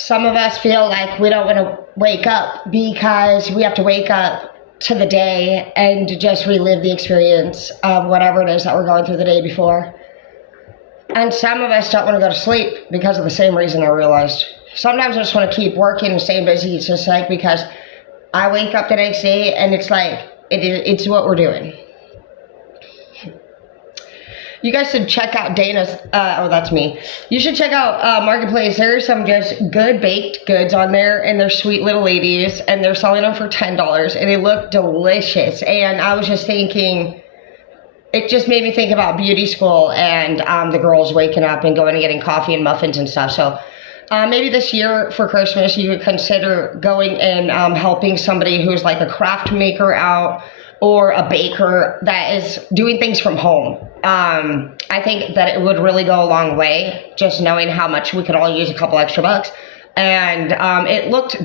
Some of us feel like we don't want to wake up because we have to wake up to the day and just relive the experience of whatever it is that we're going through the day before. And some of us don't want to go to sleep because of the same reason I realized. Sometimes I just want to keep working and staying busy. It's just like because I wake up the next day and it's like, it's what we're doing. You guys should check out Dana's, that's me. You should check out Marketplace. There's some just good baked goods on there, and they're sweet little ladies, and they're selling them for $10, and they look delicious. And I was just thinking, it just made me think about beauty school and the girls waking up and going and getting coffee and muffins and stuff. So maybe this year for Christmas, you could consider going and helping somebody who's like a craft maker out, or a baker that is doing things from home. I think that it would really go a long way, just knowing how much we could all use a couple extra bucks. And it looked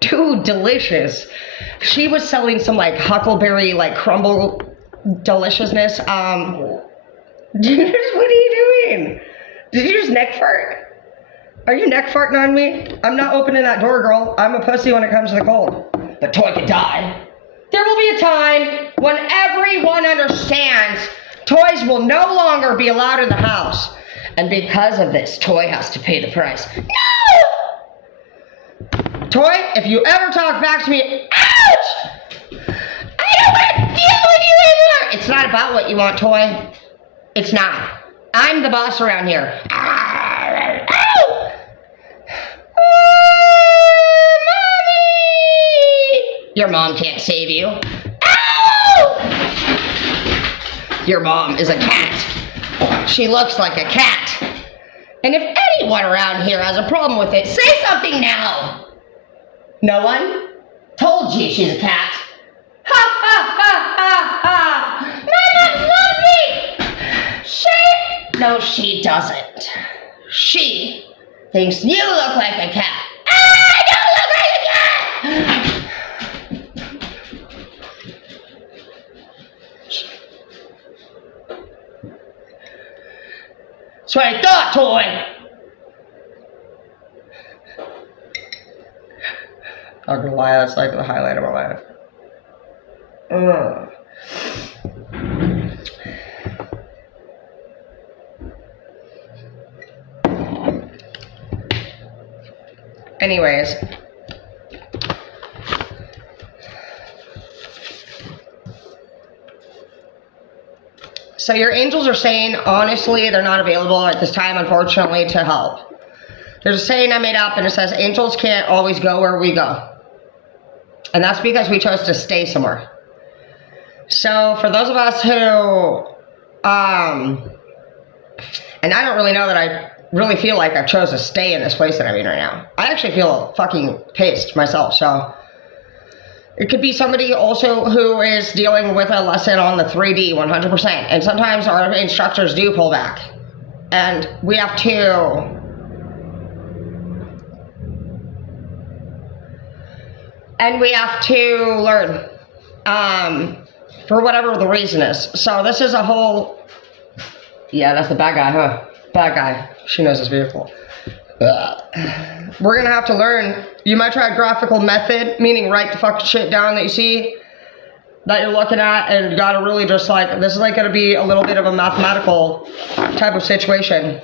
too delicious. She was selling some like huckleberry, like crumble deliciousness. What are you doing? Did you just neck fart? Are you neck farting on me? I'm not opening that door, girl. I'm a pussy when it comes to the cold. The toy could die. There will be a time when everyone understands toys will no longer be allowed in the house. And because of this, Toy has to pay the price. No! Toy, if you ever talk back to me, ouch! I don't want to deal with you anymore! It's not about what you want, Toy. It's not. I'm the boss around here. Ow! Your mom can't save you. Ow! Your mom is a cat. She looks like a cat. And if anyone around here has a problem with it, say something now. No one? Told you she's a cat. Ha ha ha ha ha! My mom loves me! No, she doesn't. She thinks you look like a cat. I don't look like a cat! That's what I thought, Toy. Not gonna lie, that's like the highlight of my life. Anyways. So your angels are saying, honestly, they're not available at this time, unfortunately, to help. There's a saying I made up, and it says, angels can't always go where we go. And that's because we chose to stay somewhere. So for those of us who, and I don't really know that I really feel like I chose to stay in this place that I'm in right now. I actually feel fucking pissed myself, so. It could be somebody also who is dealing with a lesson on the 3D 100%. And sometimes our instructors do pull back. And we have to learn for whatever the reason is. So this is a whole, yeah, that's the bad guy, huh? Bad guy. She knows his vehicle. We're gonna have to learn. You might try a graphical method, meaning write the fucking shit down that you see, that you're looking at, and you gotta really just like, this is like gonna be a little bit of a mathematical type of situation.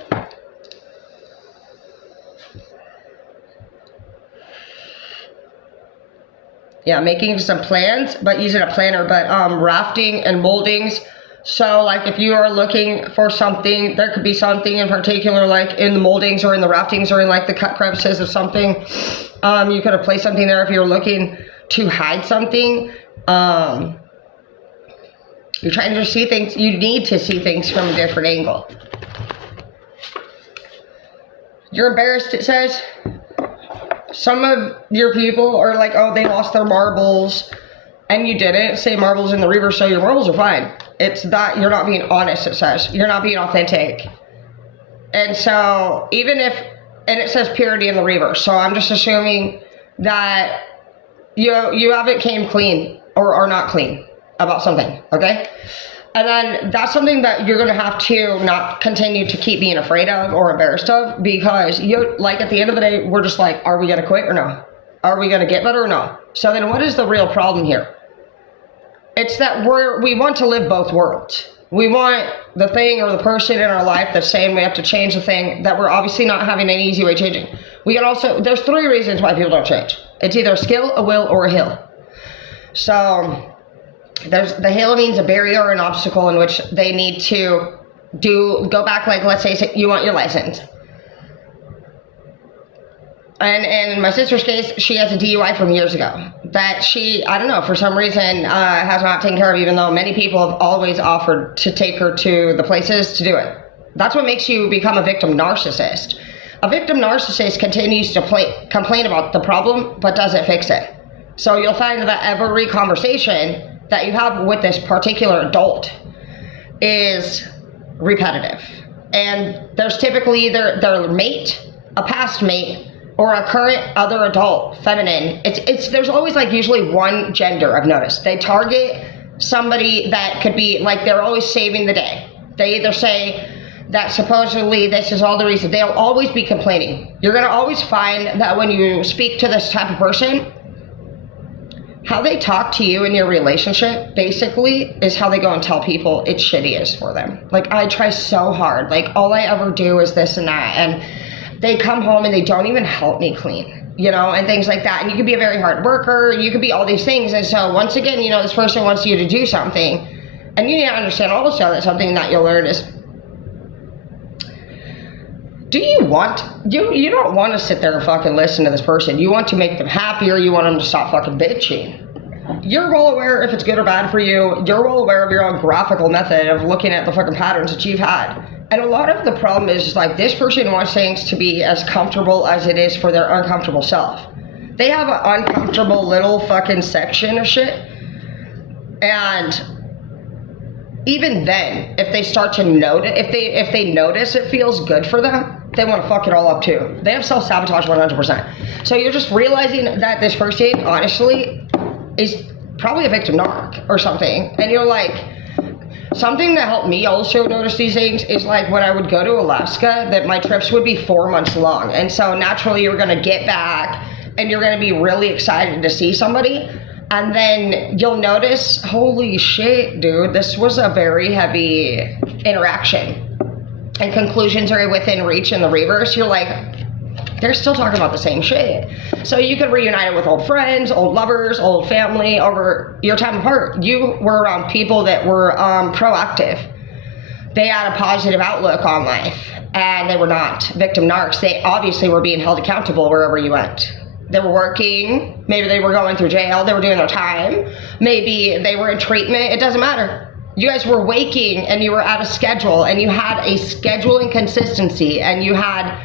Yeah, making some plans, but using a planner, but rafting and moldings. So like if you are looking for something, there could be something in particular like in the moldings or in the raftings or in like the cut crevices of something. You could have placed something there if you're looking to hide something. You're trying to see things, you need to see things from a different angle. You're embarrassed, it says. Some of your people are like, oh, they lost their marbles. And you didn't say marbles in the reverse, so your marbles are fine. It's that you're not being honest, it says. You're not being authentic. And so, even if, and it says purity in the reverse, so I'm just assuming that you haven't came clean or are not clean about something, okay? And then that's something that you're going to have to not continue to keep being afraid of or embarrassed of, because you, like, at the end of the day, we're just like, are we going to quit or no? Are we going to get better or no? So then what is the real problem here? It's that we want to live both worlds. We want the thing or the person in our life that's saying we have to change the thing that we're obviously not having an easy way changing. We can also, there's 3 reasons why people don't change. It's either a skill, a will, or a hill. So the hill means a barrier or an obstacle in which they need to go back, like, let's say you want your license. And in my sister's case, she has a DUI from years ago that she, I don't know, for some reason has not taken care of, even though many people have always offered to take her to the places to do it. That's what makes you become a victim narcissist. A victim narcissist continues to complain about the problem, but doesn't fix it. So you'll find that every conversation that you have with this particular adult is repetitive. And there's typically either their mate, a past mate, or a current other adult, feminine. There's always, like, usually one gender, I've noticed. They target somebody that could be, like, they're always saving the day. They either say that supposedly this is all the reason. They'll always be complaining. You're going to always find that when you speak to this type of person, how they talk to you in your relationship basically is how they go and tell people it's shitty for them. Like, I try so hard. Like, all I ever do is this and that. And they come home and they don't even help me clean, you know, and things like that. And you could be a very hard worker. You could be all these things. And so once again, you know, this person wants you to do something. And you need to understand also that something that you'll learn is, you don't want to sit there and fucking listen to this person. You want to make them happy, or you want them to stop fucking bitching. You're well aware if it's good or bad for you. You're well aware of your own graphical method of looking at the fucking patterns that you've had. And a lot of the problem is, like, this person wants things to be as comfortable as it is for their uncomfortable self. They have an uncomfortable little fucking section of shit. And even then, if they start to notice, if they notice it feels good for them, they want to fuck it all up too. They have self-sabotage 100%. So you're just realizing that this person, honestly, is probably a victim narc or something. And you're like, something that helped me also notice these things is, like, when I would go to Alaska, that my trips would be 4 months long. And so naturally you're going to get back and you're going to be really excited to see somebody. And then you'll notice, holy shit, dude, this was a very heavy interaction. And conclusions are within reach in the reverse. You're like, they're still talking about the same shit. So you could reunite it with old friends, old lovers, old family over your time apart. You were around people that were proactive. They had a positive outlook on life, and they were not victim narcs. They obviously were being held accountable wherever you went. They were working, maybe they were going through jail, they were doing their time, maybe they were in treatment, it doesn't matter. You guys were waking and you were at a schedule, and you had a scheduling consistency, and you had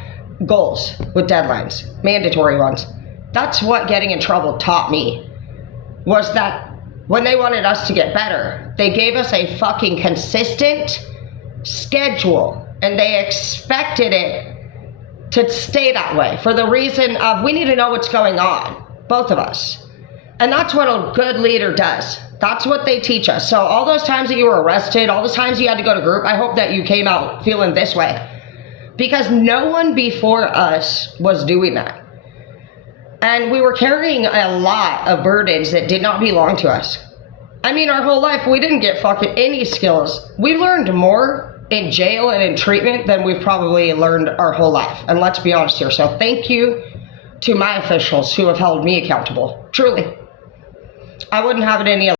goals with deadlines, mandatory ones. That's what getting in trouble taught me, was that when they wanted us to get better, they gave us a fucking consistent schedule, and they expected it to stay that way for the reason of, we need to know what's going on, both of us. And that's what a good leader does. That's what they teach us. So all those times that you were arrested, all those times you had to go to group, I hope that you came out feeling this way, because no one before us was doing that. And we were carrying a lot of burdens that did not belong to us. I mean, our whole life, we didn't get fucking any skills. We learned more in jail and in treatment than we've probably learned our whole life. And let's be honest here. So thank you to my officials who have held me accountable. Truly. I wouldn't have it any other